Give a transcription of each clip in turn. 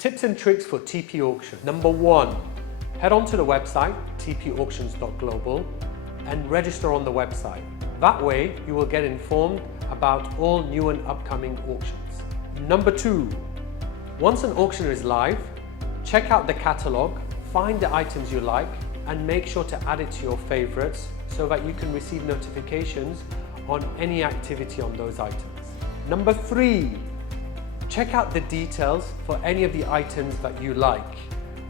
Tips and tricks for TP auction. Number 1, head on to the website tpauctions.global and register on the website. That way you will get informed about all new and upcoming auctions. Number 2, once an auction is live, check out the catalogue, find the items you like and make sure to add it to your favorites so that you can receive notifications on any activity on those items. Number 3, check out the details for any of the items that you like.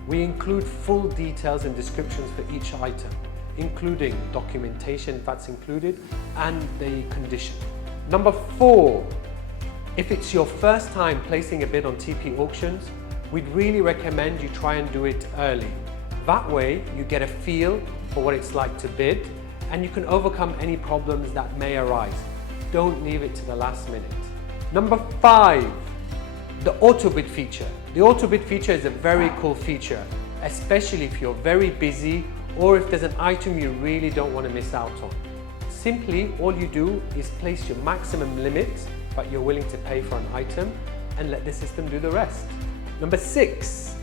We include full details and descriptions for each item, including documentation if that's included and the condition. Number 4, if it's your first time placing a bid on TP auctions, we'd really recommend you try and do it early. That way you get a feel for what it's like to bid and you can overcome any problems that may arise. Don't leave it to the last minute. Number 5, the auto bid feature. The auto bid feature is a very cool feature, especially if you're very busy or if there's an item you really don't want to miss out on. Simply, all you do is place your maximum limit that you're willing to pay for an item and let the system do the rest. Number 6,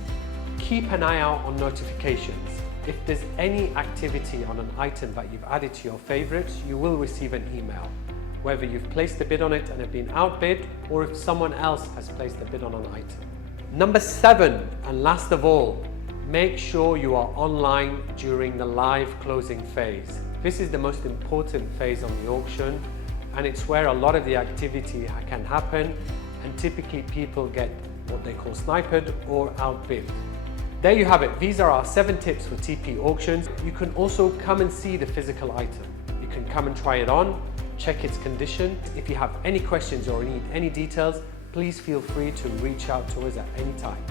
keep an eye out on notifications. If there's any activity on an item that you've added to your favorites, you will receive an email, whether you've placed a bid on it and have been outbid or if someone else has placed a bid on an item. Number 7, and last of all, make sure you are online during the live closing phase. This is the most important phase on the auction and it's where a lot of the activity can happen and typically people get what they call sniped or outbid. There you have it. These are our 7 tips for TP auctions. You can also come and see the physical item. You can come and try it on, check its condition. If you have any questions or need any details, please feel free to reach out to us at any time.